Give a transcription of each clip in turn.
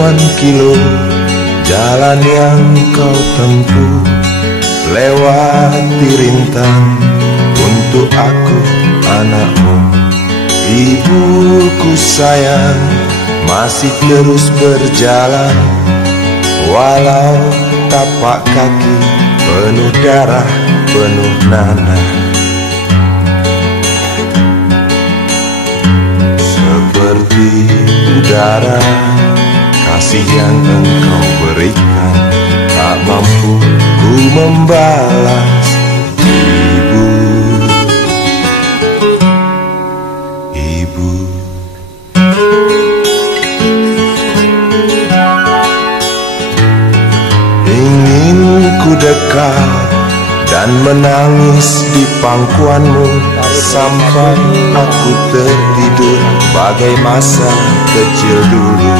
ribuan kilo jalan yang kau tempuh, lewati rintang untuk aku anakmu. Ibuku sayang, masih terus berjalan, walau tapak kaki penuh darah, penuh nanah. Seperti udara, kasih yang engkau berikan, tak mampu ku membalas. Ibu, ingin ku dekat dan menangis di pangkuanmu sampai aku tertidur bagai masa kecil dulu.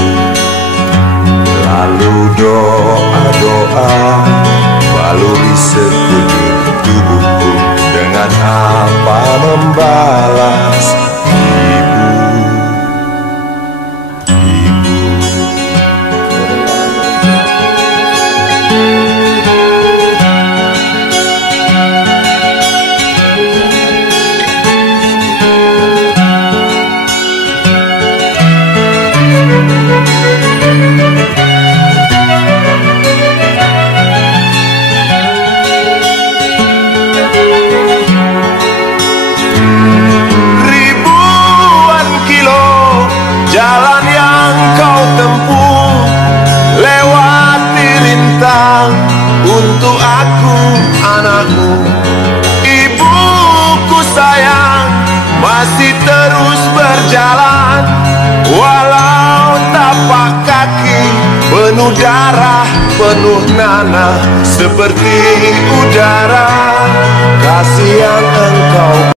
Lalu doa-doa baluri sekujur tubuhku, dengan apa membalas. Jalan yang kau tempuh, lewati rintang untuk aku anakmu. Ibuku sayang, masih terus berjalan, walau tapak kaki penuh darah, penuh nanah. Seperti udara, kasih yang